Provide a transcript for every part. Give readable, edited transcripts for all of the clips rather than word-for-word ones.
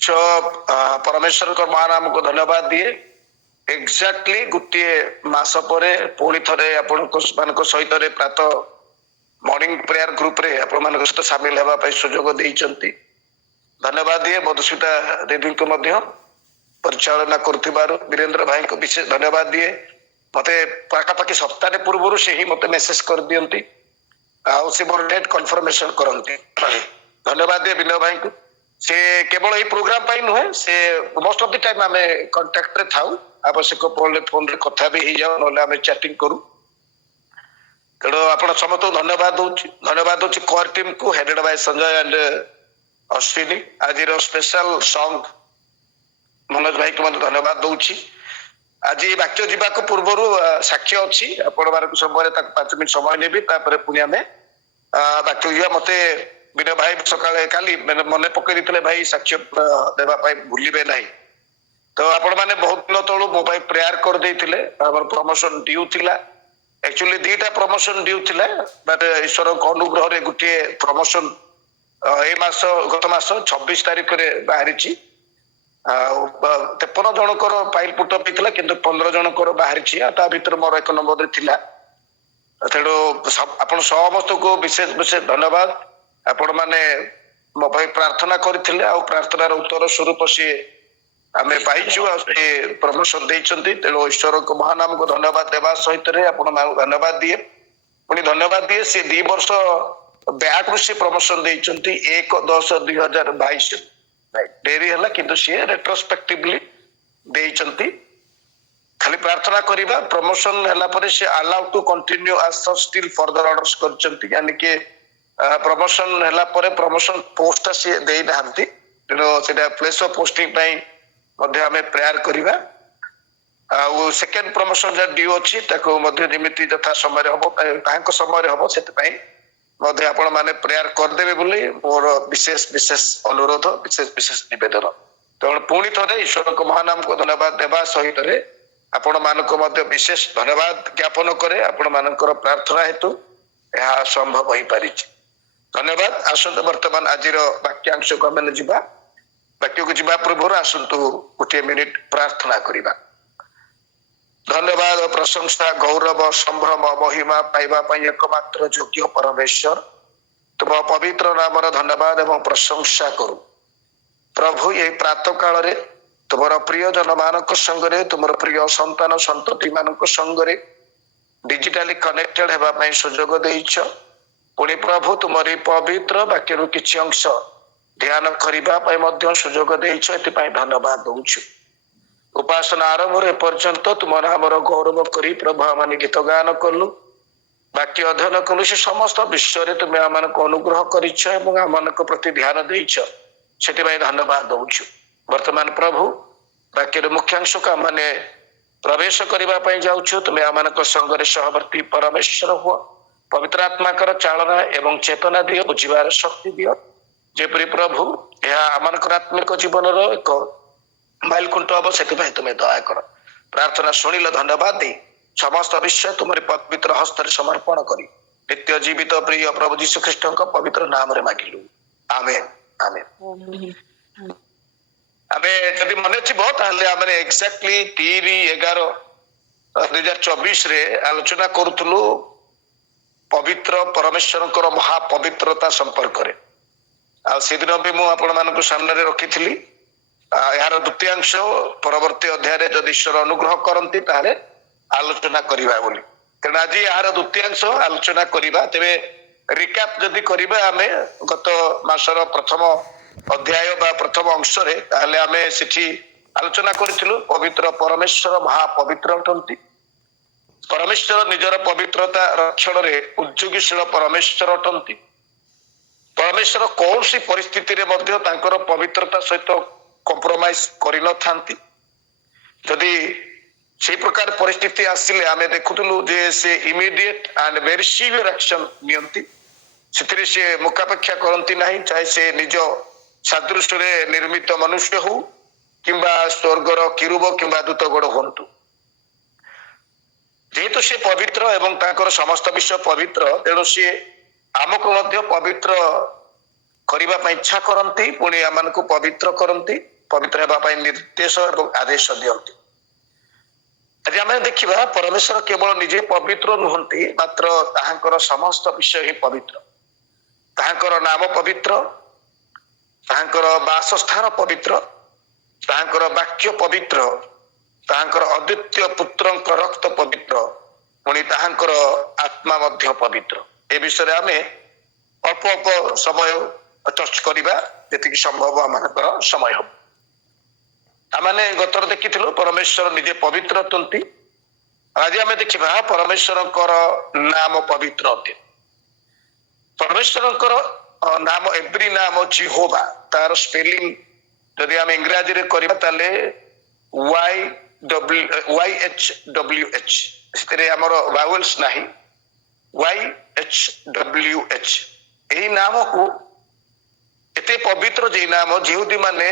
सो परमेश्वर को महानाम को धन्यवाद दिए एक्जाक्टली गोटे मास पर पुणी थे आपण सहित प्रातः मॉर्निंग प्रेयर ग्रुप रे आपण मान सहित सामिल होगा सुजोग देइचंती धन्यवाद दिए मधुस्मिता देवी को मध्य परिचालना कर वीरेंद्र भाई को विशेष धन्यवाद दिए मते पाखापाखि सप्ताह पूर्व से ही मते मेसेज कर दियंती से मोर डेट कन्फर्मेशन करंती धन्यवाद दिए विनय भाई को से केवल ये प्रोग्राम पाई नुहे से मोस्ट ऑफ द टाइम आमे कांटेक्ट रे थाउ आवश्यक पड़े फोन रे कथा भी हो जाओ नले आमे चैटिंग करू तेणु आपण समस्त धन्यवाद दूची कोर टीम को headed by Sanjay and Ashwini आज स्पेशल सॉन्ग मनोज भाई को धन्यवाद दूची आज वाक्य जीवा पूर्व साक्ष्य अच्छी आपण मान समय 5 मिनट समय नेबी तापर पुणी आमे वाक्य जीवा मते विनय भाई सकाळे काली मन पकई भाई साक्ष्य देवाई भूलिबे नहीं तो आपण मैंने बहुत दिन तलू मो प्रेयर कर देथिले हमर प्रमोशन ड्यू थिला एक्चुअली दीटा प्रमोशन ड्यू थिला बट ईश्वर को अनुग्रह रे गुटे प्रमोशन ए मास गत मास 26 तारिख रे बाहरी 53 जनकर फाइल पुट पीला किंतु 15 जनकर बाहरी ता भीतर मोर 1 नंबर थिला तेणु आपण समस्त को विशेष विशेष धन्यवाद आपण माने मो प्रार्थना करथिले आ प्रार्थनार उत्तर स्वरूप सी आमे पाइछु आ प्रमोशन देइचंती तेणु ईश्वर को महानाम को धन्यवाद देवा सहित रे आपण धन्यवाद दिए पुणी धन्यवाद दिए से 2 वर्ष बैक रु से प्रमोशन देइचंती 1/10/2022 डेरी हला किंतु से रेट्रोस्पेक्टिवली देइचंती खाली प्रार्थना करिबा प्रमोशन हला परे से allow to continue as still further orders करचंती यानी के प्रमोशन हला परे प्रमोशन पोस्ट से देई नाहंती तेणु सेटा प्लेस ऑफ पोस्टिंग पई मध्य हमें प्रेयर करिबा आ सेकंड प्रमोशन जे ड्यू अछि ताको मध्य जेमिति यथा समय रे हबो तांको समय रे हबो सेत पई मध्य आपण माने प्रेयर कर देबे बोली मोर विशेष विशेष अनुरोध विशेष विशेष निवेदन तेणु पुणी थरे ईश्वर को महानाम को धन्यवाद देवा सहित रे आपण मानको मध्य विशेष धन्यवाद ज्ञापन करे आपण मानकर प्रार्थना हेतु यह संभव होई पारिछि धन्यवाद आसंत वर्तमान आजिर वाक्यांश को हमें जीवा वाक्य को जीवा पूर्व आसंतु गोटे मिनिट प्रार्थना करिबा धन्यवाद प्रशंसा गौरव संभ्रम महिमा पाइबा पई एकमात्र योग्य परमेश्वर तुम पवित्र नाम धन्यवाद एवं प्रशंसा करू प्रभु ये प्रातः काल रे तुमर प्रिय जन मानक संगरे तुमर प्रिय संतान संतति मानक संगरे डिजिटली कनेक्टेड हेबा पई सुजोग देइछ पुणी प्रभु तुमरी पवित्र वाक्य किछि अंश ध्यान करिबा पई मध्य सुजोग देइछ एति पई धन्यवाद दउछु उपासना आरंभ रे पर्यंत तुम नामर गौरव करी प्रभु आम गीत गान कलु वाक्य अध्ययन कलु से समस्त विश्व रे तुम आम अनुग्रह करिछ एवं आम प्रति ध्यान देइछ सेति पई धन्यवाद दउछु वर्तमान प्रभु वाक्य मुख्यांश को माने प्रवेश करबा पई जाउछु तुम आम संगरे सहवर्ती परमेश्वर हुआ पवित्र आत्मा कर चालना एवं चेतना दियो बुझिबार शक्ति दियो जेपरि प्रभु यह आमनकर आत्मिक जीवन एक माइल खुंट हम से तुम्हें दया कर प्रार्थना शुणिल धन्यवाद दे समस्त विषय तुम्हारे पवित्र हस्त समर्पण करी नित्य जीवित प्रिय प्रभु जीशु ख्रीष्ट पवित्र नाम रे मागिलु आमेन आमेन आमे जदि मन थिबो ताले आमे एक्जेक्टली 3/11/2024 रे आलोचना करूथलु पवित्र परमेश्वर महापवित्रता संपर्क रे आ सेदिन भी मु आपण मानक सामने रखी यार द्वितीयांश परवर्ती अध्याय जदि ईश्वर अनुग्रह करती ताले आलोचना करिबा बोली तेणु आज यार द्वितीयांश आलोचना करिबा तेबे रिकैप जदि करिबा आमे गत मासर प्रथम अध्याय बा प्रथम अंश रे ताले आमे सेठी आलोचना करिथिलु पवित्र परमेश्वर महापवित्र अटंती परमेश्वर निजर पवित्रता रक्षण रे उद्योगीशील परमेश्वर अटंती परमेश्वर कौन सी परिस्थिति रे मध्य तांकर पवित्रता सहित कॉम्प्रोमाइज करि न थांती जदि से प्रकार परिस्थिति आसिले आमे देखुतलु जे से immediate and very severe action नियंती सेथिरे से मुखापेक्षा करंती नाही चाहे से निज सादृश्य रे निर्मित मनुष्य हो किंबा स्वर्गर किरूब किंबा दूतगण होंतु जेहेतु से पवित्र एवं तांकर समस्त विश्व पवित्र तेणु सी आमको मध्य पवित्र କରିବା ପାଇଁ ଇଚ୍ଛା କରନ୍ତି, ପୁଣି ଏମାନଙ୍କୁ ପବିତ୍ର କରନ୍ତି, ପବିତ୍ର ହେବା ପାଇଁ ନିର୍ଦ୍ଦେଶ ଏବଂ ଆଦେଶ ଦିଅନ୍ତି। ଆଜି ଆମେ ଦେଖିବା ପରମେଶ୍ୱର କେବଳ ନିଜେ ପବିତ୍ର ନୁହନ୍ତି, ମାତ୍ର ତାହାଙ୍କର ସମସ୍ତ ବିଷୟ ହିଁ ପବିତ୍ର। ତାହାଙ୍କର ନାମ ପବିତ୍ର, ତାହାଙ୍କର ବାସସ୍ଥାନ ପବିତ୍ର, ତାହାଙ୍କର ବାକ୍ୟ ପବିତ୍ର, ତାହାଙ୍କର ଅଦ୍ୱିତୀୟ ପୁତ୍ରଙ୍କ ରକ୍ତ ପବିତ୍ର, ପୁଣି ତାହାଙ୍କର ଆତ୍ମା ମଧ୍ୟ ପବିତ୍ର। ଏ ବିଷୟରେ ଆମେ ଅଳ୍ପ ଅଳ୍ପ ସମୟ ଟଚ୍ କରିବା, ଯେତିକି ସମ୍ଭବ ଆମମାନଙ୍କର ସମୟ ହବ। ଆମେ ଗତର ଦେଖିଥିଲୁ ପରମେଶ୍ୱର ନିଜେ ପବିତ୍ର ଅଟନ୍ତି। ଆଜି ଆମେ ଦେଖିବା ପରମେଶ୍ୱରଙ୍କର ନାମ ପବିତ୍ର ଅଟେ। ପରମେଶ୍ୱରଙ୍କର ନାମ ଏବ୍ରି ନାମ ଜିହୋଭା, ତାର ସ୍ପେଲିଂ ଯଦି ଆମେ ଇଂରାଜୀରେ କରିବା ତାହେଲେ YHWH, ସେଥିରେ ଆମର ଭାୱେଲ୍ସ ନାହିଁ, YHWH। ଏହି ନାମକୁ ଏତେ ପବିତ୍ର ଯେ ନାମ ଯିହୁଦୀ ମାନେ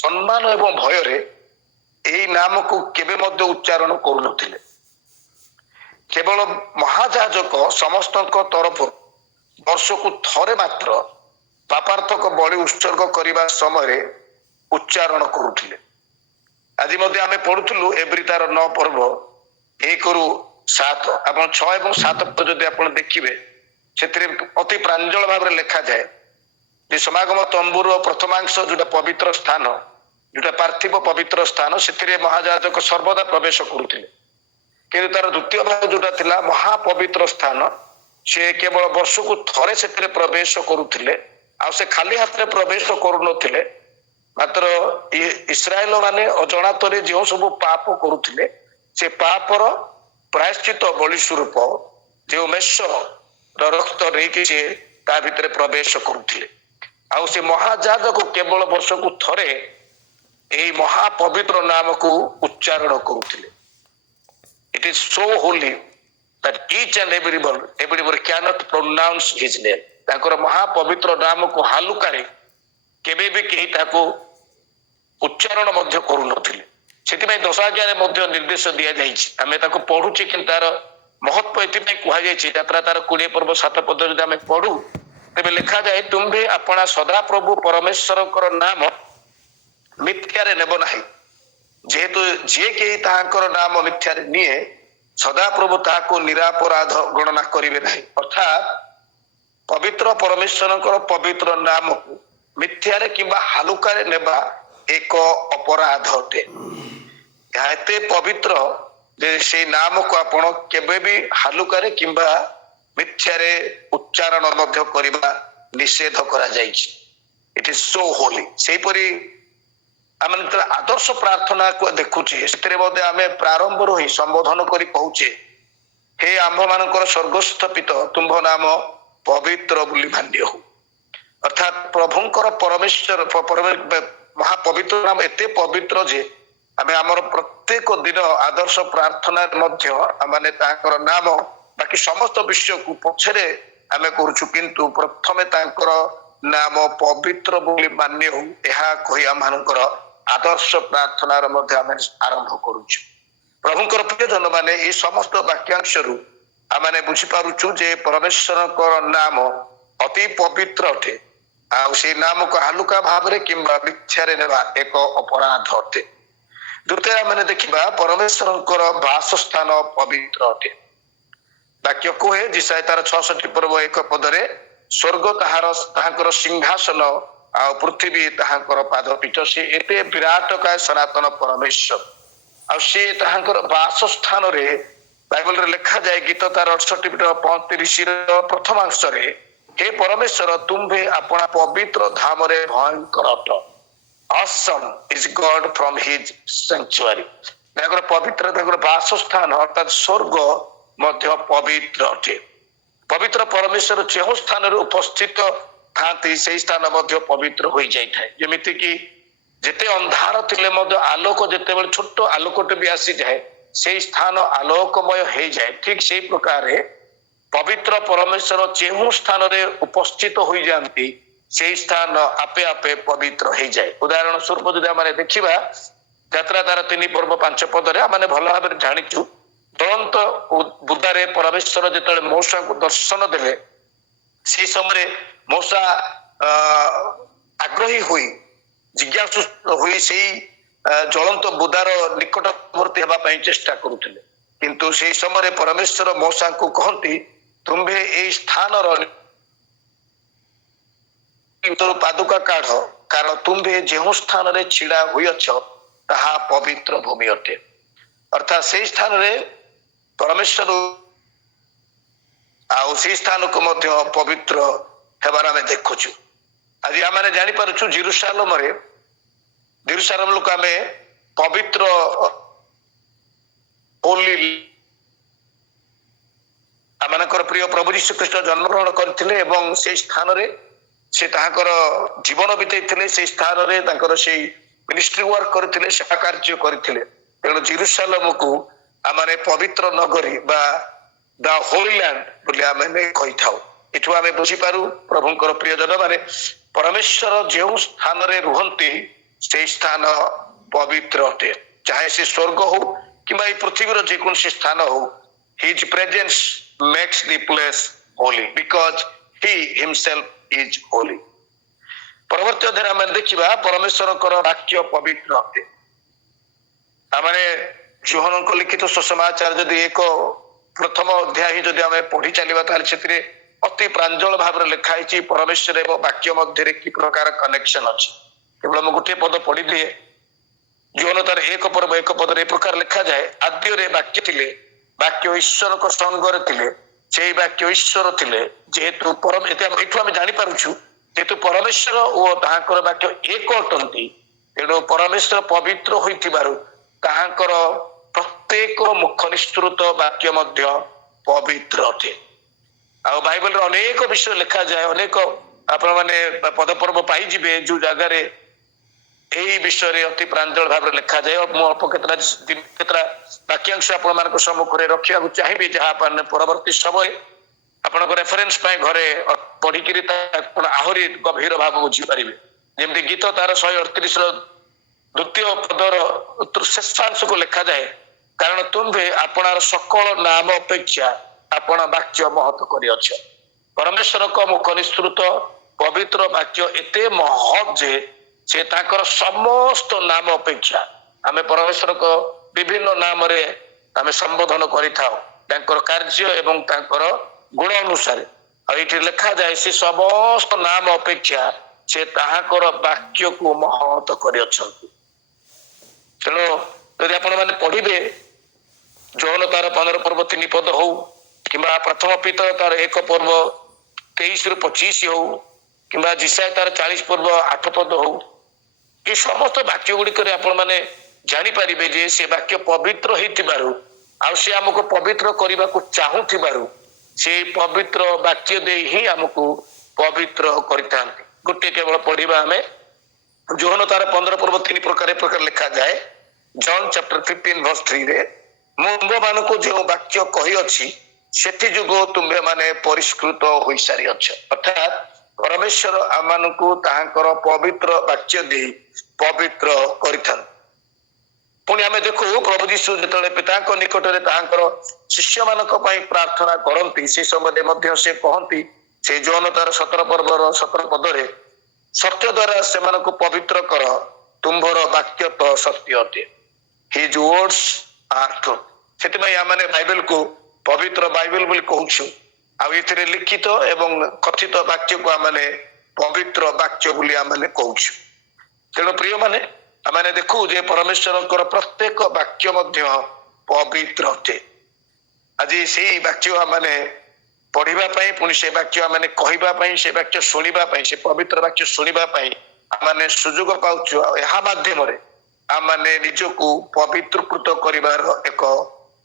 ସମ୍ମାନ ଏବଂ ଭୟରେ ଏହି ନାମକୁ କେବେ ମଧ୍ୟ ଉଚ୍ଚାରଣ କରୁନଥିଲେ। କେବଳ ମହାଯାଜକ ସମସ୍ତଙ୍କ ତରଫରୁ ବର୍ଷକୁ ଥରେ ମାତ୍ର ପାପାର୍ଥକ ବଳି ଉତ୍ସର୍ଗ କରିବା ସମୟରେ ଉଚ୍ଚାରଣ କରୁଥିଲେ। ଆଜି ମଧ୍ୟ ଆମେ ପଢୁଥିଲୁ ଏବ୍ରି ତାର 9 ପର୍ବ 1ରୁ 7, ଆପଣ 6 ଏବଂ 7 ଯଦି ଆପଣ ଦେଖିବେ, ସେଥିରେ ଅତି ପ୍ରାଞ୍ଜଳ ଭାବରେ ଲେଖାଯାଏ ଯେ ସମାଗମ ତମ୍ବୁର ପ୍ରଥମାଂଶ ଯୋଉଟା ପବିତ୍ର ସ୍ଥାନ, ଯୋଉଟା ପାର୍ଥିବ ପବିତ୍ର ସ୍ଥାନ, ସେଥିରେ ମହାଯାଜକ ସର୍ବଦା ପ୍ରବେଶ କରୁଥିଲେ। କିନ୍ତୁ ତାର ଦ୍ୱିତୀୟ ଭାଗ ଯୋଉଟା ଥିଲା ମହାପବିତ୍ର ସ୍ଥାନ, ସେ କେବଳ ବର୍ଷକୁ ଥରେ ସେଥିରେ ପ୍ରବେଶ କରୁଥିଲେ। ଆଉ ସେ ଖାଲି ହାତରେ ପ୍ରବେଶ କରୁନଥିଲେ, ମାତ୍ର ଇସ୍ରାଏଲ ମାନେ ଅଜଣାତରେ ଯେଉଁ ସବୁ ପାପ କରୁଥିଲେ, ସେ ପାପର ପ୍ରାୟଶ୍ଚିତ ବଳି ସ୍ୱରୂପ ଯେଉଁ ମେଷର ରକ୍ତ ନେଇକି ସେ ତା ଭିତରେ ପ୍ରବେଶ କରୁଥିଲେ। ଆଉ ସେ ମହାଯାଜକ କେବଳ ବର୍ଷକୁ ଥରେ ଏହି ମହାପବିତ୍ର ନାମକୁ ଉଚ୍ଚାରଣ କରୁଥିଲେ। It is so holy that each and everybody cannot pronounce his name. ତାଙ୍କର ମହାପବିତ୍ର ନାମକୁ ହାଲୁକାରେ କେବେ ବି କେହି ତାକୁ ଉଚ୍ଚାରଣ ମଧ୍ୟ କରୁନଥିଲେ। ସେଥିପାଇଁ ଦଶ ଆଜ୍ଞାରେ ମଧ୍ୟ ନିର୍ଦ୍ଦେଶ ଦିଆଯାଇଛି। ଆମେ ତାକୁ ପଢୁଛେ, କିନ୍ତୁ ତାର ମହତ୍ଵ ଏଥିପାଇଁ କୁହାଯାଇଛି। ଯାତ୍ରା ତାର 20 ପର୍ବ 7 ପଦ ଯଦି ଆମେ ପଢୁ, ତେବେ ଲେଖାଯାଏ, ତୁମ୍ଭେ ଆପଣା ସଦାପ୍ରଭୁ ପରମେଶ୍ୱରଙ୍କର ନାମ ମିଥ୍ୟାରେ ନେବ ନାହିଁ, ଯେହେତୁ ଯିଏ କେହି ତାହାଙ୍କର ନାମ ମିଥ୍ୟାରେ ନିଏ, ସଦାପ୍ରଭୁ ତାହାକୁ ନିରାପରାଧ ଗଣନା କରିବେ ନାହିଁ। ଅର୍ଥାତ୍ ପବିତ୍ର ପରମେଶ୍ୱରଙ୍କର ପବିତ୍ର ନାମକୁ ମିଥ୍ୟାରେ କିମ୍ବା ହାଲୁକାରେ ନେବା ଏକ ଅପରାଧ ଅଟେ। ଏହା ଏତେ ପବିତ୍ର ଯେ ସେଇ ନାମକୁ ଆପଣ କେବେ ବି ହାଲୁକାରେ କିମ୍ବା ମିଥ୍ୟାରେ ଉଚ୍ଚାରଣ ମଧ୍ୟ କରିବା ନିଷେଧ କରାଯାଇଛି। It is so holy. ସେହିପରି ଆମେ ଯେତେବେଳେ ଆଦର୍ଶ ପ୍ରାର୍ଥନାକୁ ଦେଖୁଛେ, ସେଥିରେ ମଧ୍ୟ ଆମେ ପ୍ରାରମ୍ଭରୁ ହିଁ ସମ୍ବୋଧନ କରି କହୁଛେ, ହେ ଆମ୍ଭମାନଙ୍କର ସ୍ୱର୍ଗସ୍ଥ ପିତ, ତୁମ୍ଭ ନାମ ପବିତ୍ର ବୋଲି ମାନ୍ୟ ହଉ। ଅର୍ଥାତ୍ ପ୍ରଭୁଙ୍କର ପରମେଶ୍ୱର ମହାପବିତ୍ର ନାମ ଏତେ ପବିତ୍ର ଯେ ଆମେ ଆମର ପ୍ରତ୍ୟେକ ଦିନ ଆଦର୍ଶ ପ୍ରାର୍ଥନାରେ ମଧ୍ୟ ଆମେ ତାଙ୍କର ନାମ, ବାକି ସମସ୍ତ ବିଷୟକୁ ପଛରେ ଆମେ କରୁଛୁ, କିନ୍ତୁ ପ୍ରଥମେ ତାଙ୍କର ନାମ ପବିତ୍ର ବୋଲି ମାନ୍ୟ ହଉ, ଏହା କହି ଆମମାନଙ୍କର ଆଦର୍ଶ ପ୍ରାର୍ଥନାର ମଧ୍ୟ ଆମେ ଆରମ୍ଭ କରୁଛୁ। ପ୍ରଭୁଙ୍କର ପ୍ରିୟଜନ ମାନେ ଏହି ସମସ୍ତ ବାକ୍ୟାଂଶରୁ ଆମେ ବୁଝିପାରୁଛୁ ଯେ ପରମେଶ୍ୱରଙ୍କର ନାମ ଅତି ପବିତ୍ର ଅଟେ, ଆଉ ସେଇ ନାମକୁ ହାଲୁକା ଭାବରେ କିମ୍ବା ମିଥ୍ୟାରେ ନେବା ଏକ ଅପରାଧ ଅଟେ। ଦ୍ୱିତୀୟ ଆମେ ଦେଖିବା ପରମେଶ୍ୱରଙ୍କର ବାସସ୍ଥାନ ପବିତ୍ର ଅଟେ। ବାକ୍ୟ କୁହେ ଯିଶାୟା ତାର 66 ପର୍ବ 1 ପଦରେ, ସ୍ୱର୍ଗ ତାହାଙ୍କର ସିଂହାସନ ଆଉ ପୃଥିବୀ ତାହାଙ୍କର ପାଦପୀଠ। ସେ ଏତେ ବିରାଟକାୟ ସନାତନ ପରମେଶ୍ୱର, ଆଉ ସେ ତାହାଙ୍କର ବାସସ୍ଥାନରେ ବାଇବଲରେ ଲେଖାଯାଏ, ଗୀତ ତାର 68:35 ପ୍ରଥମାଂଶରେ, ହେ ପରମେଶ୍ୱର, ତୁମ୍ଭେ ଆପଣା ପବିତ୍ର ଧାମରେ ଭୟଙ୍କର ଅଟ। Awesome is God from his sanctuary. ତାଙ୍କର ପବିତ୍ର, ତାଙ୍କର ବାସସ୍ଥାନ ଅର୍ଥାତ୍ ସ୍ୱର୍ଗ ମଧ୍ୟ ପବିତ୍ର ଅଟେ। ପବିତ୍ର ପରମେଶ୍ୱର ଯେଉଁ ସ୍ଥାନରେ ଉପସ୍ଥିତ ଥାନ୍ତି, ସେହି ସ୍ଥାନ ମଧ୍ୟ ପବିତ୍ର ହୋଇଯାଇଥାଏ। ଯେମିତି କି ଯେତେ ଅନ୍ଧାର ଥିଲେ ମଧ୍ୟ ଆଲୋକ ଯେତେବେଳେ ଛୋଟ ଆଲୋକଟେ ବି ଆସିଯାଏ, ସେହି ସ୍ଥାନ ଆଲୋକମୟ ହେଇଯାଏ। ଠିକ୍ ସେଇ ପ୍ରକାରେ ପବିତ୍ର ପରମେଶ୍ୱର ଯେଉଁ ସ୍ଥାନରେ ଉପସ୍ଥିତ ହୋଇଯାଆନ୍ତି, ସେହି ସ୍ଥାନ ଆପେ ଆପେ ପବିତ୍ର ହେଇଯାଏ। ଉଦାହରଣ ସ୍ୱରୂପ ଯଦି ଆମେ ଦେଖିବା, ଯାତ୍ରା ତାର 3 ପର୍ବ 5 ପଦରେ ଆମେ ଭଲ ଭାବରେ ଜାଣିଛୁ, ଜ୍ୱଳନ୍ତ ବୁଦାରେ ପରମେଶ୍ୱର ଯେତେବେଳେ ମୂଷାଙ୍କୁ ଦର୍ଶନ ଦେଲେ, ସେହି ସମୟରେ ମୂଷା ଆଗ୍ରହୀ ହୋଇ ଜିଜ୍ଞାସୁ ହୋଇ ସେଇ ଜ୍ୱଳନ୍ତ ବୁଦାର ନିକଟବର୍ତ୍ତୀ ହେବା ପାଇଁ ଚେଷ୍ଟା କରୁଥିଲେ। କିନ୍ତୁ ସେଇ ସମୟରେ ପରମେଶ୍ୱର ମୂଷାଙ୍କୁ କହନ୍ତି ତୁମ୍ଭେ ଏଇ ସ୍ଥାନର ପାଦୁକା କାଢ, କାରଣ ତୁମ୍ଭେ ଯେଉଁ ସ୍ଥାନରେ ଛିଡା ହୋଇଅଛ ତାହା ପବିତ୍ର ଭୂମି ଅଟେ। ଅର୍ଥାତ୍ ସେଇ ସ୍ଥାନରେ ପରମେଶ୍ୱର ଆଉ ସେଇ ସ୍ଥାନକୁ ମଧ୍ୟ ପବିତ୍ର ହେବାର ଆମେ ଦେଖୁଛୁ। ଆଜି ଆମେ ଜାଣିପାରୁଛୁ ଜେରୁସାଲେମକୁ ଆମେ ପବିତ୍ର ଆମମାନଙ୍କର ପ୍ରିୟ ପ୍ରଭୁ ଯୀଶୁଖ୍ରୀଷ୍ଟ ଜନ୍ମଗ୍ରହଣ କରିଥିଲେ ଏବଂ ସେଇ ସ୍ଥାନରେ ସେ ତାଙ୍କର ଜୀବନ ବିତେଇଥିଲେ, ସେଇ ସ୍ଥାନରେ ତାଙ୍କର ସେଇ ମିନିଷ୍ଟ୍ରି ୱାର୍କ କରିଥିଲେ, ସେବା କାର୍ଯ୍ୟ କରିଥିଲେ। ତେଣୁ ଜେରୁସାଲେମକୁ ଆମେ ପବିତ୍ର ନଗରୀ ବା ଦ ହୋଲି ଲ୍ୟାଣ୍ଡ ବୋଲି ଆମେ କହିଥାଉ। ଏଠୁ ଆମେ ବୁଝିପାରୁ ପ୍ରଭୁଙ୍କର ପ୍ରିୟଜନ ମାନେ ପରମେଶ୍ୱର ଯେଉଁ ସ୍ଥାନରେ ରୁହନ୍ତି ସେଇ ସ୍ଥାନ ପବିତ୍ର ଅଟେ। ଚାहे ସେ ସ୍ୱର୍ଗ ହଉ କିମ୍ବା ଏଇ ପୃଥିବୀର ଯେକୌଣସି ସ୍ଥାନ ହଉ, His presence makes the place holy because He himself is holy। ପରବର୍ତ୍ତୀ ଅଧ୍ୟାୟରେ ଆମେ ଦେଖିବା ପରମେଶ୍ୱରଙ୍କର ବାକ୍ୟ ପବିତ୍ର ଅଟେ। ଆମେ ଯୋହନଙ୍କ ଲିଖିତ ସୁସମାଚାର ଯଦି ପ୍ରଥମ ଅଧ୍ୟାୟ ଯଦି ଆମେ ପଢି ଚାଲିବା ତାହେଲେ ସେଥିରେ ଅତି ପ୍ରାଞ୍ଜଳ ଭାବରେ ଲେଖା ହେଇଛି ପରମେଶ୍ୱର ଏବଂ ବାକ୍ୟ ମଧ୍ୟରେ କି ପ୍ରକାର କନେକ୍ସନ ଅଛି। କେବଳ ମୁଁ ଗୋଟିଏ ପଦ ପଢିଦିଏ। ଯୋହନ ତାର 1 ପ୍ରକାର ଲେଖାଯାଏ, ଆଦ୍ୟରେ ବାକ୍ୟ ଥିଲେ, ବାକ୍ୟ ଈଶ୍ୱରଙ୍କ ସଙ୍ଗରେ ଥିଲେ, ସେଇ ବାକ୍ୟ ଈଶ୍ୱର ଥିଲେ। ଯେହେତୁ ଏଠୁ ଆମେ ଜାଣିପାରୁଛୁ ଯେହେତୁ ପରମେଶ୍ୱର ଓ ତାହାଙ୍କର ବାକ୍ୟ ଏକ ଅଟନ୍ତି, ତେଣୁ ପରମେଶ୍ୱର ପବିତ୍ର ହୋଇଥିବାରୁ ତାହାଙ୍କର ପ୍ରତ୍ୟେକ ମୁଖ ନିଃସୃତ ବାକ୍ୟ ମଧ୍ୟ ପବିତ୍ର ଅଟେ। ଆଉ ବାଇବଲରେ ଅନେକ ବିଷୟ ଲେଖାଯାଏ, ଅନେକ ଆପଣମାନେ ପଦପର୍ବ ପାଇଯିବେ ଯୋଉ ଜାଗାରେ ଏହି ବିଷୟରେ ଅତି ପ୍ରାଞ୍ଜଳ ଭାବରେ ଲେଖାଯାଏ। ମୁଁ ଅଳ୍ପ କେତେଟା ବାକ୍ୟାଂଶ ଆପଣମାନଙ୍କ ସମ୍ମୁଖରେ ରଖିବାକୁ ଚାହିଁବି, ଯାହା ପରବର୍ତ୍ତୀ ସମୟରେ ଆପଣଙ୍କ ରେଫରେନ୍ସ ପାଇଁ ଘରେ ପଢିକିରି ଆପଣ ଆହୁରି ଗଭୀର ଭାବ ବୁଝିପାରିବେ। ଯେମିତି ଗୀତ ତାର 138ର ଦ୍ୱିତୀୟ ପଦର ଶେଷାଂଶକୁ ଲେଖାଯାଏ, କାରଣ ତୁମ୍ଭେ ଆପଣାର ସକଳ ନାମ ଅପେକ୍ଷା ଆପଣ ବାକ୍ୟ ମହତ କରିଅଛ। ପରମେଶ୍ୱରଙ୍କ ମୁଖ ନିଃସୃତ ପବିତ୍ର ବାକ୍ୟ ଏତେ ମହତ୍ ଯେ ସେ ତାଙ୍କର ସମସ୍ତ ନାମ ଅପେକ୍ଷା, ଆମେ ପରମେଶ୍ୱରଙ୍କ ବିଭିନ୍ନ ନାମରେ ଆମେ ସମ୍ବୋଧନ କରିଥାଉ ତାଙ୍କର କାର୍ଯ୍ୟ ଏବଂ ତାଙ୍କର ଗୁଣ ଅନୁସାରେ। ଆଉ ଏଇଠି ଲେଖାଯାଏ ସେ ସମସ୍ତ ନାମ ଅପେକ୍ଷା ସେ ତାହାଙ୍କର ବାକ୍ୟକୁ ମହତ କରିଅଛନ୍ତି। ତେଣୁ ଯଦି ଆପଣ ମାନେ ପଢିବେ ଯୋହନ ତାର 15 ପର୍ବ 3 ପଦ ହଉ କିମ୍ବା ପ୍ରଥମ ପିତର ତାର 1 ପର୍ବ 23ରୁ 25 ହଉ କିମ୍ବା ଜିସାୟ ତାର 40 ପର୍ବ 8 ପଦ ହଉ, ଏ ସମସ୍ତ ବାକ୍ୟ ଗୁଡିକରେ ଆପଣ ମାନେ ଜାଣିପାରିବେ ଯେ ସେ ବାକ୍ୟ ପବିତ୍ର ହେଇଥିବାରୁ ଆଉ ସେ ଆମକୁ ପବିତ୍ର କରିବାକୁ ଚାହୁଁଥିବାରୁ ସେ ପବିତ୍ର ବାକ୍ୟ ଦେଇ ହିଁ ଆମକୁ ପବିତ୍ର କରିଥାନ୍ତି। ଗୋଟିଏ କେବଳ ପଢିବା ଆମେ ଯୋହନ ତାର 15 ପର୍ବ 3 ପ୍ରକାର ଲେଖାଯାଏ। ଜନ୍ ଚାପ୍ଟର 15 ଭର୍ସ 3ରେ, ମୁଁ ତୁମ୍ଭମାନଙ୍କୁ ଯେଉଁ ବାକ୍ୟ କହିଅଛି ସେଥି ଯୋଗୁଁ ତୁମ୍ଭେ ମାନେ ପରିଷ୍କୃତ ହୋଇସାରିଅଛ। ଅର୍ଥାତ୍ ପରମେଶ୍ୱର ଆମମାନଙ୍କୁ ତାହାଙ୍କର ପବିତ୍ର ବାକ୍ୟ ଦେଇ ପବିତ୍ର କରିଥାନ୍ତି। ପୁଣି ଆମେ ଦେଖୁ ପ୍ରଭୁ ଯୀଶୁ ଯେତେବେଳେ ପିତାଙ୍କ ନିକଟରେ ତାହାଙ୍କର ଶିଷ୍ୟମାନଙ୍କ ପାଇଁ ପ୍ରାର୍ଥନା କରନ୍ତି, ସେ ସମୟରେ ମଧ୍ୟ ସେ କହନ୍ତି, ସେ ଯୋହନ ତାର 17 ପର୍ବର 17 ପଦରେ, ସତ୍ୟ ଦ୍ୱାରା ସେମାନଙ୍କୁ ପବିତ୍ର କର, ତୁମ୍ଭର ବାକ୍ୟ ତ ସତ୍ୟ ଅଟେ। His words are truth। ସେଥିପାଇଁ ଆମେ ବାଇବେଲକୁ ପବିତ୍ର ବାଇବେଲ ବୋଲି କହୁଛୁ। ଆଉ ଏଥିରେ ଲିଖିତ ଏବଂ କଥିତ ବାକ୍ୟକୁ ଆମେ ପବିତ୍ର ବାକ୍ୟ ବୋଲି ଆମେ କହୁଛୁ। ତେଣୁ ପ୍ରିୟ ମାନେ ଆମେ ଦେଖୁ ଯେ ପରମେଶ୍ୱରଙ୍କର ପ୍ରତ୍ୟେକ ବାକ୍ୟ ମଧ୍ୟ ପବିତ୍ର ଅଟେ। ଆଜି ସେଇ ବାକ୍ୟ ଆମେ ପଢିବା ପାଇଁ, ପୁଣି ସେ ବାକ୍ୟ ଆମେ କହିବା ପାଇଁ, ସେ ବାକ୍ୟ ଶୁଣିବା ପାଇଁ, ସେ ପବିତ୍ର ବାକ୍ୟ ଶୁଣିବା ପାଇଁ ଆମେ ସୁଯୋଗ ପାଉଛୁ। ଆଉ ଏହା ମାଧ୍ୟମରେ ଆମେ ନିଜକୁ ପବିତ୍ରକୃତ କରିବାର ଏକ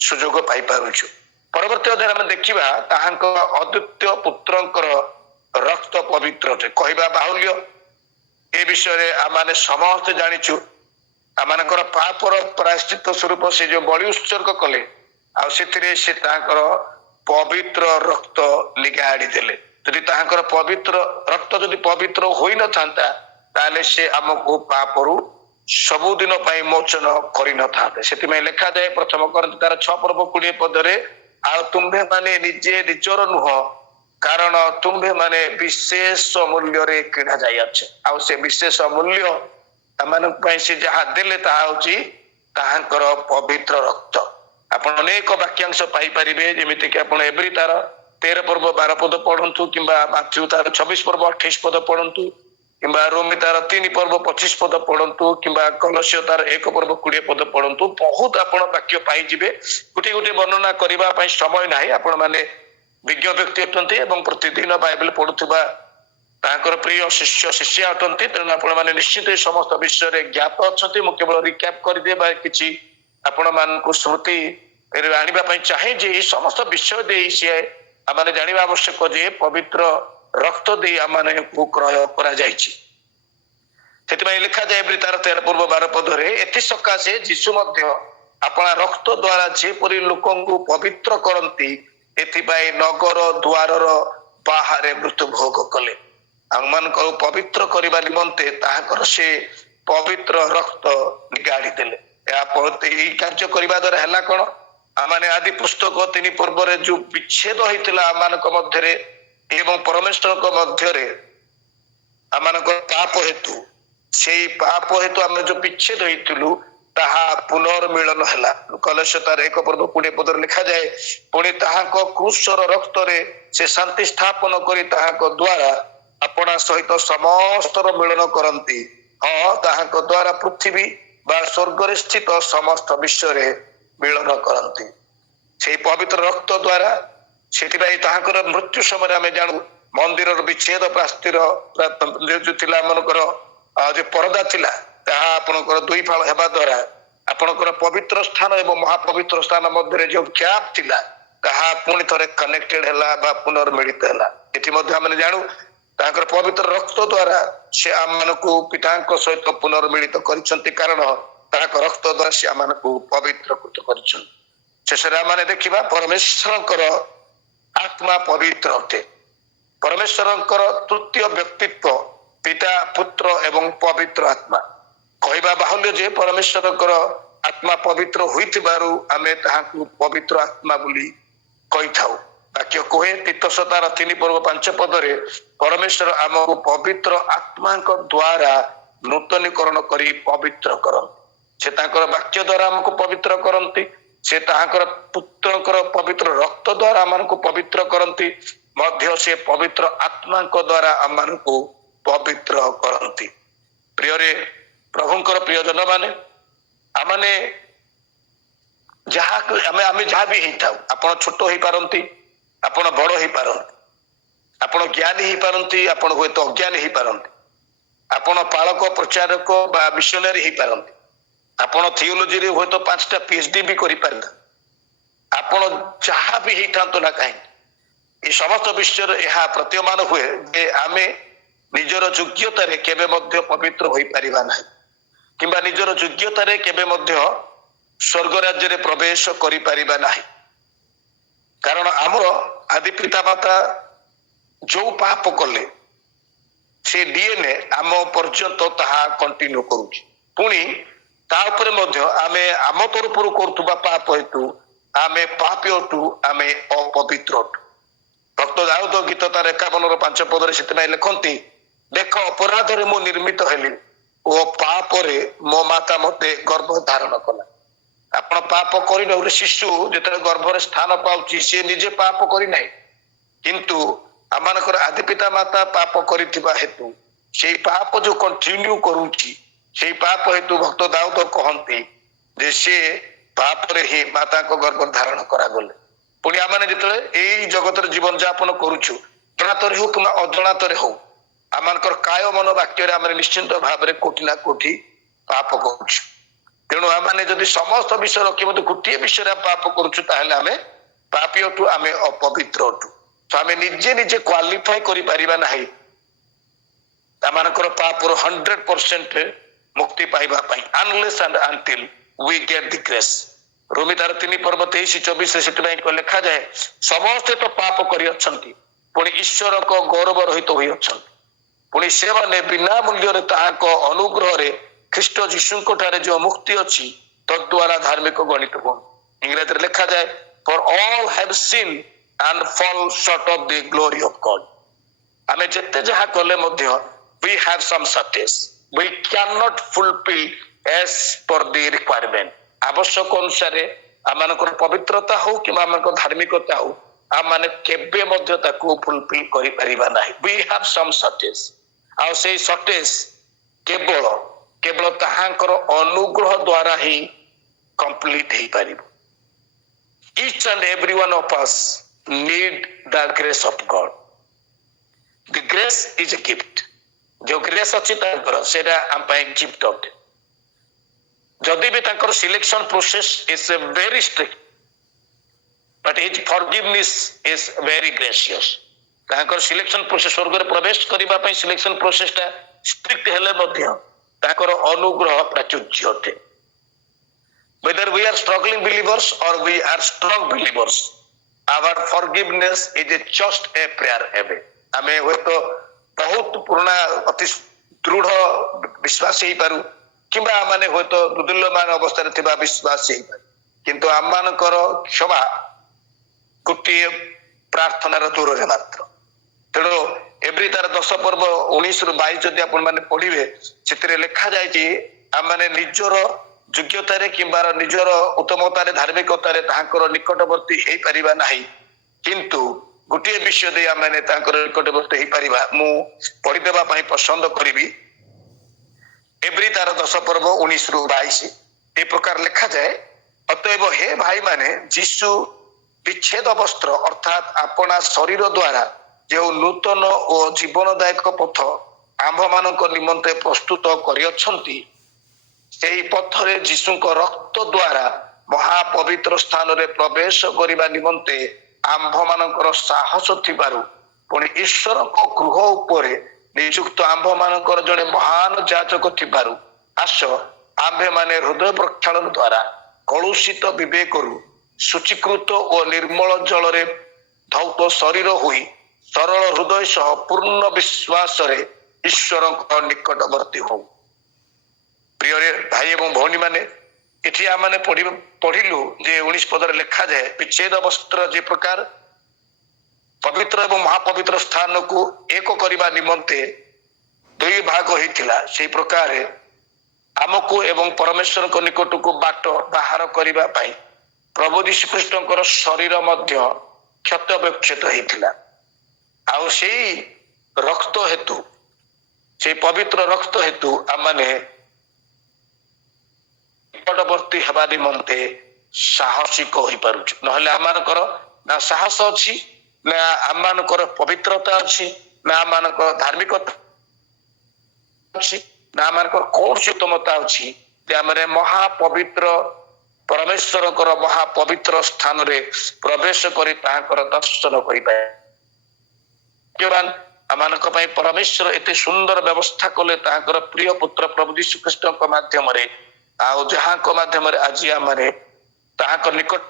ସୁଯୋଗ ପାଇପାରୁଛୁ। ପରବର୍ତ୍ତୀ ଅଧ୍ୟାୟରେ ଆମେ ଦେଖିବା ତାହାଙ୍କ ଅଦ୍ୱିତୀୟ ପୁତ୍ରଙ୍କର ରକ୍ତ ପବିତ୍ର ଅଟେ। କହିବା ବାହୁଲ୍ୟ, ଏ ବିଷୟରେ ଆମେ ସମସ୍ତେ ଜାଣିଛୁ। ଆମମାନଙ୍କର ପାପର ପ୍ରାୟଶ୍ଚିତ ସ୍ୱରୂପ ସେ ଯୋଉ ବଳି ଉତ୍ସର୍ଗ କଲେ, ଆଉ ସେଥିରେ ସେ ତାଙ୍କର ପବିତ୍ର ରକ୍ତ ନିଗାଡି ଦେଲେ। ଯଦି ତାହାଙ୍କର ପବିତ୍ର ରକ୍ତ ଯଦି ପବିତ୍ର ହୋଇନଥାନ୍ତା ତାହେଲେ ସେ ଆମକୁ ପାପରୁ ସବୁଦିନ ପାଇଁ ମୋଚନ କରିନଥାନ୍ତେ। ସେଥିପାଇଁ ଲେଖାଯାଏ ପ୍ରଥମ କରିନ୍ଥୀୟ ତାର 6 ପର୍ବ 20 ପଦରେ, ଆଉ ତୁମ୍ଭେ ମାନେ ନିଜେ ନିଜର ନୁହଁ, କାରଣ ତୁମ୍ଭେ ମାନେ ବିଶେଷ ମୂଲ୍ୟରେ କିଣା ଯାଇଅଛେ। ଆଉ ସେ ବିଶେଷ ମୂଲ୍ୟ ଏମାନଙ୍କ ପାଇଁ ସେ ଯାହା ଦେଲେ ତାହା ହଉଛି ତାହାଙ୍କର ପବିତ୍ର ରକ୍ତ। ଆପଣ ଅନେକ ବାକ୍ୟାଂଶ ପାଇପାରିବେ, ଯେମିତିକି ଆପଣ ଏବ୍ରୀ ତାର 13 ପର୍ବ 12 ପଦ ପଢନ୍ତୁ, କିମ୍ବା ମାଥ୍ୟୁ ତାର 26 ପର୍ବ 28 ପଦ ପଢନ୍ତୁ, କିମ୍ବା ରୋମୀ ତାର 3 ପର୍ବ 25 ପଦ ପଢନ୍ତୁ, କିମ୍ବା କଲସ୍ୟ ତାର 1 ପର୍ବ 20 ପଦ ପଢନ୍ତୁ। ବହୁତ ଆପଣ ବାକ୍ୟ ପାଇଯିବେ। ଗୋଟିଏ ଗୋଟିଏ ବର୍ଣ୍ଣନା କରିବା ପାଇଁ ସମୟ ନାହିଁ। ଆପଣ ମାନେ ବିଜ୍ଞ ବ୍ୟକ୍ତି ଅଟନ୍ତି ଏବଂ ପ୍ରତିଦିନ ବାଇବେଲ ପଢୁଥିବା ତାଙ୍କର ପ୍ରିୟ ଶିଷ୍ୟ ଶିଷ୍ୟା ଅଟନ୍ତି, ତେଣୁ ଆପଣ ମାନେ ନିଶ୍ଚିତ ଏ ସମସ୍ତ ବିଷୟରେ ଜ୍ଞାତ ଅଛନ୍ତି। ମୁଁ କେବଳ ରିକ୍ୟାପ୍ କରିଦିଏ ବା କିଛି ଆପଣ ମାନଙ୍କୁ ସ୍ମୃତି ଆଣିବା ପାଇଁ ଚାହେଁ ଯେ ଏହି ସମସ୍ତ ବିଷୟ ଦେଇ ସିଏ ଆମେ ଜାଣିବା ଆବଶ୍ୟକ ଯେ ପବିତ୍ର ରକ୍ତ ଦେଇ ଆମମାନଙ୍କୁ କ୍ରୟ କରାଯାଇଛି। ସେଥିପାଇଁ ଲେଖାଯାଏ ଏବ୍ରୀ ତାର 13 ପୂର୍ବ 12 ପଦରେ, ଏଥି ସକାଶେ ଯୀଶୁ ମଧ୍ୟ ଆପଣା ରକ୍ତ ଦ୍ୱାରା ଯେପରି ଲୋକଙ୍କୁ ପବିତ୍ର କରନ୍ତି, ଏଥିପାଇଁ ନଗର ଦ୍ୱାରର ବାହାରେ ମୃତ୍ୟୁ ଭୋଗ କଲେ। ଆମମାନଙ୍କୁ ପବିତ୍ର କରିବା ନିମନ୍ତେ ତାହାଙ୍କର ସେ ପବିତ୍ର ରକ୍ତ ନିଗାଡି ଦେଲେ। ଏହି କାର୍ଯ୍ୟ କରିବା ଦ୍ୱାରା ହେଲା କଣ? ଆମମାନେ ଆଦି ପୁସ୍ତକ 3 ପର୍ବରେ ଯୋଉ ବିଚ୍ଛେଦ ହେଇଥିଲା ଆମମାନଙ୍କ ମଧ୍ୟରେ ଏବଂ ପରମେଶ୍ୱରଙ୍କ ମଧ୍ୟରେ ଆମମାନଙ୍କର ପାପ ହେତୁ, ସେଇ ପାପ ହେତୁ ଆମେ ଯୋଉ ବିଚ୍ଛେଦ ହେଇଥିଲୁ ତାହା ପୁନର୍ମିଳନ ହେଲା। କଲସ୍ୟ ତାର 1 ପର୍ବ 20 ପଦରେ ଲେଖାଯାଏ, ପୁଣି ତାହାଙ୍କ କ୍ରୁଶର ରକ୍ତରେ ସେ ଶାନ୍ତି ସ୍ଥାପନ କରି ତାହାଙ୍କ ଦ୍ୱାରା ଆପଣା ସହିତ ସମସ୍ତର ମିଳନ କରନ୍ତି। ହଁ, ତାହାଙ୍କ ଦ୍ୱାରା ପୃଥିବୀ ବା ସ୍ୱର୍ଗରେ ସ୍ଥିତ ସମସ୍ତ ବିଷୟରେ ମିଳନ କରନ୍ତି ସେଇ ପବିତ୍ର ରକ୍ତ ଦ୍ୱାରା। ସେଥିପାଇଁ ତାହାଙ୍କର ମୃତ୍ୟୁ ସମୟରେ ଆମେ ଜାଣୁ ମନ୍ଦିରର ବିଚ୍ଛେଦ ପ୍ରାସ୍ତିର ଯୋଉ ଥିଲା ଆମମାନଙ୍କର ଯୋଉ ପରଦା ଥିଲା, ତାହା ଆପଣଙ୍କର 2 ଫାଳ ହେବା ଦ୍ୱାରା ଆପଣଙ୍କର ପବିତ୍ର ସ୍ଥାନ ଏବଂ ମହାପବିତ୍ର ସ୍ଥାନ ମଧ୍ୟରେ ଯୋଉ ଗ୍ୟାପ୍ ଥିଲା ତାହା ପୁଣି ଥରେ କନେକ୍ଟେଡ ହେଲା ବା ପୁନର୍ମିଳିତ ହେଲା। ଏଠି ମଧ୍ୟ ଆମେ ଜାଣୁ ତାଙ୍କର ପବିତ୍ର ରକ୍ତ ଦ୍ୱାରା ସେ ଆମମାନଙ୍କୁ ପିତାଙ୍କ ସହିତ ପୁନର୍ମିଳିତ କରିଛନ୍ତି, କାରଣ ତାଙ୍କ ରକ୍ତ ଦ୍ୱାରା ସେ ଆମମାନଙ୍କୁ ପବିତ୍ରକୃତ କରିଛନ୍ତି। ଶେଷରେ ଆମେ ଦେଖିବା ପରମେଶ୍ୱରଙ୍କର ଆତ୍ମା ପବିତ୍ର ଅଟେ। ପରମେଶ୍ୱରଙ୍କର ତୃତୀୟ ବ୍ୟକ୍ତିତ୍ବ ପିତା, ପୁତ୍ର ଏବଂ ପବିତ୍ର ଆତ୍ମା। କହିବା ବାହୁଲ୍ୟ ଯେ ପରମେଶ୍ୱରଙ୍କର ଆତ୍ମା ପବିତ୍ର ହୋଇଥିବାରୁ ଆମେ ତାହାକୁ ପବିତ୍ର ଆତ୍ମା ବୋଲି କହିଥାଉ। ବାକ୍ୟ କୁହେ ତିତସ ତାର 3 ପର୍ବ 5 ପଦରେ, ପରମେଶ୍ୱର ଆମକୁ ପବିତ୍ର ଆତ୍ମାଙ୍କ ଦ୍ୱାରା ନୂତନୀକରଣ କରି ପବିତ୍ର କରନ୍ତି। ସେ ତାଙ୍କର ବାକ୍ୟ ଦ୍ୱାରା ଆମକୁ ପବିତ୍ର କରନ୍ତି। ସେ ତାହାଙ୍କର ପୁତ୍ରଙ୍କର ପବିତ୍ର ରକ୍ତ ଦ୍ୱାରା ଆମମାନଙ୍କୁ ପବିତ୍ର କରନ୍ତି। ମଧ୍ୟ ସେ ପବିତ୍ର ଆତ୍ମାଙ୍କ ଦ୍ୱାରା ଆମମାନଙ୍କୁ ପବିତ୍ର କରନ୍ତି। ପ୍ରିୟରେ ପ୍ରଭୁଙ୍କର ପ୍ରିୟଜନ ମାନେ, ଆମମାନେ ଯାହା ଆମେ ଯାହା ବି ହେଇଥାଉ, ଆପଣ ଛୋଟ ହେଇପାରନ୍ତି, ଆପଣ ବଡ ହେଇପାରନ୍ତି, ଆପଣ ଜ୍ଞାନୀ ହେଇପାରନ୍ତି, ଆପଣ ହୁଏତ ଅଜ୍ଞାନୀ ହେଇପାରନ୍ତି, ଆପଣ ପାଳକ ପ୍ରଚାରକ ବା ମିଶନାରୀ ହେଇପାରନ୍ତି, ଆପଣ ଥିଓଲୋଜିରେ ହୁଏତ 5ଟା PhD ବି କରିପାରିବେ। ଆପଣ ଯାହା ବି ହେଇଥାନ୍ତୁ ନା କାହିଁକି, ଏ ସମସ୍ତ ବିଷୟରେ ଏହା ପ୍ରତୀୟମାନ ହୁଏ ଯେ ଆମେ ନିଜର ଯୋଗ୍ୟତାରେ କେବେ ମଧ୍ୟ ପବିତ୍ର ହୋଇପାରିବା ନାହିଁ, କିମ୍ବା ନିଜର ଯୋଗ୍ୟତାରେ କେବେ ମଧ୍ୟ ସ୍ୱର୍ଗ ରାଜ୍ୟରେ ପ୍ରବେଶ କରିପାରିବା ନାହିଁ। କାରଣ ଆମର ଆଦି ପିତାମାତା ଯୋଉ ପାପ କଲେ ସେ DNA ଆମ ପର୍ଯ୍ୟନ୍ତ ତାହା କଣ୍ଟିନ୍ୟୁ କରୁଛି। ପୁଣି ତା ଉପରେ ମଧ୍ୟ ଆମେ ଆମ ତରଫରୁ କରୁଥିବା ପାପ ହେତୁ ଆମେ ପାପୀ ଅଟୁ, ଆମେ ଅପବିତ୍ର ଅଟୁ। ଭକ୍ତ ଦାଉଦ ଗୀତ ତାର 51ର 5 ପଦରେ ସେଥିପାଇଁ ଲେଖନ୍ତି, ଦେଖ ଅପରାଧରେ ମୁଁ ନିର୍ମିତ ହେଲି ଓ ପାପରେ ମୋ ମାତା ମତେ ଗର୍ଭ ଧାରଣ କଲା। ଆପଣ ପାପ କରିନ, ଗୋଟେ ଶିଶୁ ଯେତେବେଳେ ଗର୍ଭରେ ସ୍ଥାନ ପାଉଛି ସିଏ ନିଜେ ପାପ କରିନାହିଁ, କିନ୍ତୁ ଆମମାନଙ୍କର ଆଦି ପିତା ମାତା ପାପ କରିଥିବା ହେତୁ ସେଇ ପାପ ଯୋଉ କଣ୍ଟିନ୍ୟୁ କରୁଛି, ସେଇ ପାପ ହେତୁ ଭକ୍ତ ଦାଉଦ କହନ୍ତି ଯେ ସେ ପାପରେ ହିଁ ମାତାଙ୍କ ଗର୍ଭ ଧାରଣ କରାଗଲେ। ପୁଣି ଆମେ ଯେତେବେଳେ ଏଇ ଜଗତରେ ଜୀବନ ଯାପନ କରୁଛୁ, ଅଜ୍ଞାତରେ ହଉ କିମ୍ବା ଅଜଣାତରେ ହଉ, ଆମମାନଙ୍କର କାୟ ମନ ବାକ୍ୟରେ ଆମେ ନିଶ୍ଚିନ୍ତ ଭାବରେ କୋଠି ନା କୋଠି ପାପ କରୁଛୁ। ତେଣୁ ଆମେ ଯଦି ସମସ୍ତ ବିଷୟ ରଖି ମଧ୍ୟ ଗୋଟିଏ ବିଷୟରେ ପାପ କରୁଛୁ, ତାହେଲେ ଆମେ ପାପୀ ଅଟୁ, ଆମେ ଅପବିତ୍ର ଅଟୁ। ତ ଆମେ ନିଜେ ନିଜେ କ୍ୱାଲିଫାଇ କରିପାରିବା ନାହିଁ ଆମମାନଙ୍କର ପାପର 100% ମୁକ୍ତି ପାଇବା ପାଇଁ, unless and until we get the grace। Romi ତାର 3 ପର୍ବ 23-24 ସେଥିପାଇଁ ଲେଖାଯାଏ, ସମସ୍ତେ ତ ପାପ କରିଅଛନ୍ତି, ପୁଣି ଈଶ୍ୱରଙ୍କ ଗୌରବ ରହିତ ହୋଇଅଛନ୍ତି। ପୁଣି ସେମାନେ ବିନା ମୂଲ୍ୟରେ ତାହାଙ୍କ ଅନୁଗ୍ରହରେ ଖ୍ରୀଷ୍ଟ ଯୀଶୁଙ୍କ ଠାରେ ଯୋଉ ମୁକ୍ତି ଅଛି ତଦ୍ୱାରା ଧାର୍ମିକ ଗଣିତ ହୁଅନ୍ତି। ଇଂରାଜୀରେ ଲେଖାଯାଏ, for all have sinned and fall short of the glory of God. ଆମେ ଯେତେ ଯାହା କଲେ ମଧ୍ୟ we have some shortage. We cannot fulfill as per the requirement. ଆବଶ୍ୟକ ଅନୁସାରେ ଆମମାନଙ୍କର ପବିତ୍ରତା ହଉ କିମ୍ବା ଆମମାନଙ୍କ ଧାର୍ମିକତା ହଉ ଆମମାନେ କେବେ ମଧ୍ୟ ତାକୁ ଫୁଲଫିଲ କରିପାରିବା ନାହିଁ. We have some shortage. ଆଉ ସେଇ shortage କେବଳ ତାହାଙ୍କର ଅନୁଗ୍ରହ ଦ୍ୱାରା ହିଁ କମ୍ପ୍ଲିଟ ହେଇପାରିବ. Each and every one of us need the grace of God. The grace is a gift. जो ग्रेस अच्छी तांकर सेटा हम पाए गिफ्ट अटे. जदि भी तांकर selection process is very strict, but his forgiveness is very gracious. तांकर सिलेक्शन प्रोसेस स्वर्ग रे प्रवेश करिबा पई सिलेक्शन प्रोसेस ता स्ट्रिक्ट हेले मध्य तांकर अनुग्रह प्राचुर्य अटे. Whether we are struggling believers or we are strong believers, our forgiveness is just a prayer away. आमे हो तो बहुत पुराना अति दृढ़ विश्वास ही पारू किंबा माने हो तो दुर्दुल्यमान अवस्था थिबा विश्वास ही पारू, किंतु आम मानकर क्षमा गोटे प्रार्थनार दूर रे मात्र. तेणु एवरी तार 10 पर्व 19 रु 22 जदि आपण माने पढिबे सेतरे लिखा जाय कि आम माने निजर योग्यतारे किंबा निजर उत्तमतारे धार्मिकतारे ताहाकर निकटवर्ती हेई परिबा नाही, किंतु गोटे विषय दे आम माने ताहाकर निकटवर्ती हेई परिबा. मु पढि देबा पई पसंद करिबी. एवरी तार 10 पर्व 19 रु 22 ए प्रकार लिखा जाए, अतएव हे भाई माने यीशु विच्छेद वस्त्र अर्थात अपना शरीर द्वारा जो नूतन और जीवनदायक पथ आंभ मानक निमंते प्रस्तुत करियछंती, सेही पथरे यीशुक रक्त द्वारा महापवित्र स्थान रे प्रवेश करिबा निमंते आंभ मानकर साहस थिबारु पुणी ईश्वर को गृह उपरे नियुक्त आंभ मानकर जने महान जाचक थिबारु आस आंभे माने हृदय प्रक्षालन द्वारा कलुषित विवेकरु शुचिकृत और निर्मल जल रे धौत शरीर हुई सरल हृदय सह पूर्ण विश्वास रे ईश्वर निकटवर्ती हो. प्रिय भाई एवं भौणी माने एठी आमने पढ़िलु जे 19 पदर लिखा जाए, विच्छेद वस्त्र जे प्रकार पवित्र एवं महापवित्र स्थान को एक करबा निमंते दुई भाग होइथिला, सेही प्रकार आमको एवं परमेश्वर को निकट को बाट बाहर करबा पई प्रभु यीशु ख्रीष्टकर शरीर मध्य क्षत विक्षत होइथिला. आउ सेही रक्त हेतु से पवित्र रक्त हेतु आमने निकटवर्ती हेबा निमंते साहसिक होई पारुछु. नहले आमानकर ना साहस अछि, ना आमानकर पवित्रता अछि, ना आमानकर धार्मिकता अछि, ना आमानकर कौन उत्तमता अछि जे आमरे महापवित्र परमेश्वरकर महापवित्र स्थान रे प्रवेश करी ताहाकर दर्शन करि पाए. केवल आमानक पई परमेश्वर एते सुंदर व्यवस्था कले ताहाकर प्रिय पुत्र प्रभु यीशु ख्रीष्टक माध्यम रे आउ जहाँ को माध्यम रे आज आमरे ताहाकर निकट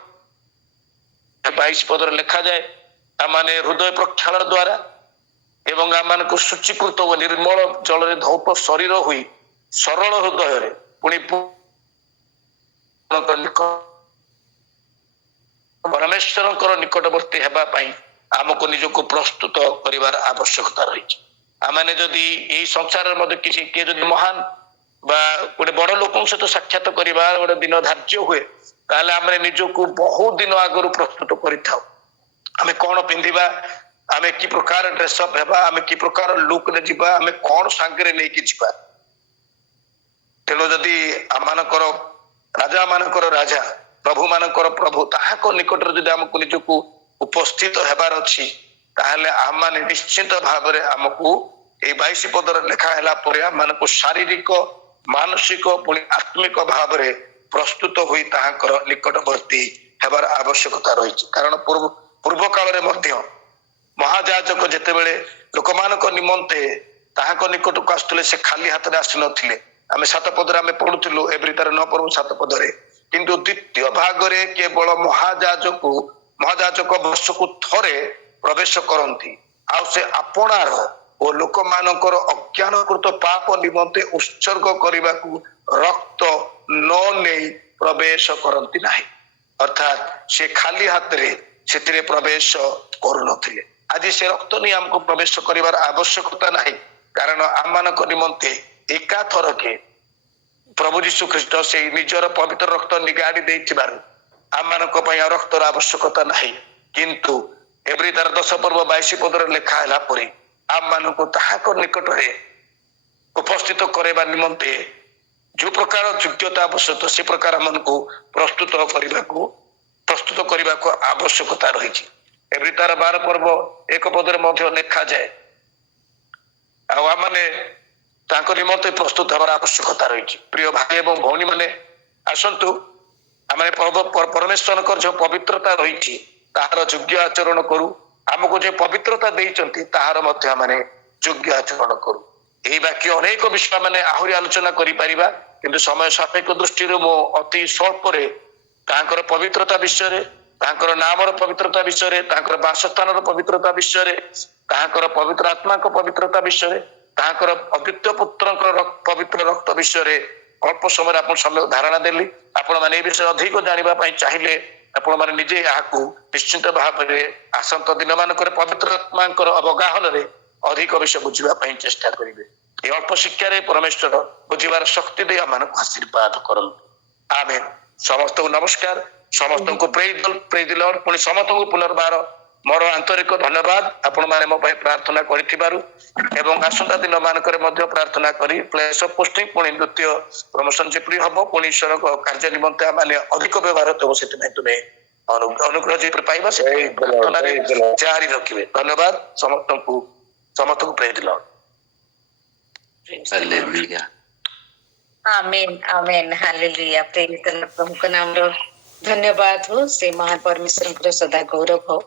22 पदर लिखा जाए, आमाने हृदय प्रक्षालन द्वारा एवं आमान को शुचिकृत और निर्मल जल रे धौत शरीर हुई सरल हृदय रे पुणी परमेश्वर निकटवर्ती हेबा पई आमको निजको प्रस्तुत करिवार आवश्यकता रही. आमाने जदि एई संसार मध्ये किसी के जदि महान बा गोटे बड़ लोक सहित साक्षात करिबा गोटे दिन धार्य हुए ताले आमे निजको बहुत दिन आगरु प्रस्तुत करिथाउ. आमे कोन पिंधिबा, आमे की प्रकार ड्रेस अप हेबा, आमे की प्रकार लुक रे जिबा, आमे कोन सांगरे नै कि जिबा. तेलो जदि आमानकर राजा मानकर राजा प्रभु मानकर प्रभु ताहाको निकट रे जदि हमको निजको उपस्थित हेबार अछि ताहले आमाने निश्चित भाव रे हमको ए 22 पदर लेखा हैला परे हमको शारीरिक मानसिक पुणी आत्मिक भाव रे प्रस्तुत होई ताहाकर निकटवर्ती हेबार आवश्यकता रही. कारण पूर्व काल रे मध्य महाजाजक जेते बेले लोकमानक निमंते ताहाको निकट को आस्तले से खाली हाथ रे आसी नथिले. आमे 7 पदर आमे पढुथिलु एवरी तार 9 पर्व 7 पदरे, किंतु द्वितीय भाग रे केवल महाजाजक वर्ष को थरे प्रवेश करती आ से आपणार ओ लोक मानकर अज्ञानकृत पाप निमंते उत्सर्ग करने को रक्त न नहीं प्रवेश करती नहीं. अर्थात से खाली हाथ रे ସେଥିରେ ପ୍ରବେଶ କରୁନଥିଲେ। ଆଜି ସେ ରକ୍ତ ନେଇ ଆମକୁ ପ୍ରବେଶ କରିବାର ଆବଶ୍ୟକତା ନାହିଁ, କାରଣ ଆମମାନଙ୍କ ନିମନ୍ତେ ଏକାଥରକେ ପ୍ରଭୁ ଯୀଶୁ ଖ୍ରୀଷ୍ଟ ସେଇ ନିଜର ପବିତ୍ର ରକ୍ତ ନିଗାଡ଼ି ଦେଇଥିବାରୁ ଆମମାନଙ୍କ ପାଇଁ ଆଉ ରକ୍ତର ଆବଶ୍ୟକତା ନାହିଁ। କିନ୍ତୁ ଏଭଳି ତାର 10 ପର୍ବ 22 ପଦରେ ଲେଖା ହେଲା ପରି ଆମମାନଙ୍କୁ ତାହାଙ୍କ ନିକଟରେ ଉପସ୍ଥିତ କରାଇବା ନିମନ୍ତେ ଯୋଉ ପ୍ରକାର ଯୋଗ୍ୟତା ଆବଶ୍ୟକ ସେ ପ୍ରକାର ଆମକୁ ପ୍ରସ୍ତୁତ କରିବାକୁ ଆବଶ୍ୟକତା ରହିଛି। ଏଭଳି ତାର 12 ପର୍ବ 1 ପଦରେ ମଧ୍ୟ ଲେଖାଯାଏ, ଆଉ ଆମମାନେ ତାଙ୍କ ନିମନ୍ତେ ପ୍ରସ୍ତୁତ ହେବାର ଆବଶ୍ୟକତା ରହିଛି। ପ୍ରିୟ ଭାଇ ଏବଂ ଭଉଣୀ ମାନେ, ଆସନ୍ତୁ ଆମେ ପରମେଶ୍ୱରଙ୍କର ଯୋଉ ପବିତ୍ରତା ରହିଛି ତାହାର ଯୋଗ୍ୟ ଆଚରଣ କରୁ। ଆମକୁ ଯେ ପବିତ୍ରତା ଦେଇଛନ୍ତି ତାହାର ମଧ୍ୟ ଆମେ ଯୋଗ୍ୟ ଆଚରଣ କରୁ। ଏହି ବାକ୍ୟ ଅନେକ ବିଷୟ ମାନେ ଆହୁରି ଆଲୋଚନା କରିପାରିବା, କିନ୍ତୁ ସମୟ ସାପେକ୍ଷ ଦୃଷ୍ଟିରୁ ମୁଁ ଅତି ସ୍ୱଳ୍ପରେ ତାଙ୍କର ପବିତ୍ରତା ବିଷୟରେ, ତାଙ୍କର ନାମର ପବିତ୍ରତା ବିଷୟରେ, ତାଙ୍କର ବାସସ୍ଥାନର ପବିତ୍ରତା ବିଷୟରେ, ତାଙ୍କର ପବିତ୍ର ଆତ୍ମାଙ୍କ ପବିତ୍ରତା ବିଷୟରେ, ତାଙ୍କର ଅଦ୍ୱିତୀୟ ପୁତ୍ରଙ୍କର ପବିତ୍ର ରକ୍ତ ବିଷୟରେ ଅଳ୍ପ ସମୟରେ ଆପଣ ସମୟ ଧାରଣା ଦେଲି। ଆପଣମାନେ ଏ ବିଷୟରେ ଅଧିକ ଜାଣିବା ପାଇଁ ଚାହିଁଲେ ଆପଣମାନେ ନିଜେ ଏହାକୁ ନିଶ୍ଚିତ ଭାବରେ ଆସନ୍ତା ଦିନମାନଙ୍କରେ ପବିତ୍ର ଆତ୍ମାଙ୍କର ଅବଗାହନରେ ଅଧିକ ବିଷୟ ବୁଝିବା ପାଇଁ ଚେଷ୍ଟା କରିବେ। ଏ ଅଳ୍ପ ଶିକ୍ଷାରେ ପରମେଶ୍ୱର ବୁଝିବାର ଶକ୍ତି ଦେଇ ଆମମାନଙ୍କୁ ଆଶୀର୍ବାଦ କରନ୍ତୁ। ଆମେନ। ସମସ୍ତଙ୍କୁ ନମସ୍କାର, ସମସ୍ତଙ୍କୁ ପ୍ରେଜ୍ ଦି ଲର୍ଡ। ପୁଣି ସମସ୍ତଙ୍କୁ ପୁନର୍ବାର ମୋର ଆନ୍ତରିକ ଧନ୍ୟବାଦ ଆପଣମାନେ ମୋ ପାଇଁ ପ୍ରାର୍ଥନା କରିଥିବାରୁ, ଏବଂ ଆସନ୍ତା ଦିନ ମାନଙ୍କରେ ମଧ୍ୟ ପ୍ରାର୍ଥନା କରି ପ୍ଲେସ୍ ଅଫ୍ ପୋଷ୍ଟିଂ ପୁଣି ଦ୍ୱିତୀୟ ପ୍ରମୋଶନ ଯେପରି ହବ, ପୁଣି ଈଶ୍ୱରଙ୍କ କାର୍ଯ୍ୟ ନିମନ୍ତେ ମାନେ ଅଧିକ ବ୍ୟବହାର ହେବ, ସେଥିପାଇଁ ତୁମେ ଅନୁଗ୍ରହ ଯେପରି ପାଇବା ସେଥିପାଇଁ ପ୍ରାର୍ଥନାରେ ଜାରି ରଖିବେ। ଧନ୍ୟବାଦ ସମସ୍ତଙ୍କୁ ପ୍ରେଜ୍ ଦି ଲର୍ଡ। हालेलुया। आमेन आमेन हालेलुया। प्रेरित प्रभु का नाम रो धन्यवाद हो। से महान परमेश्वर सदा गौरव हो।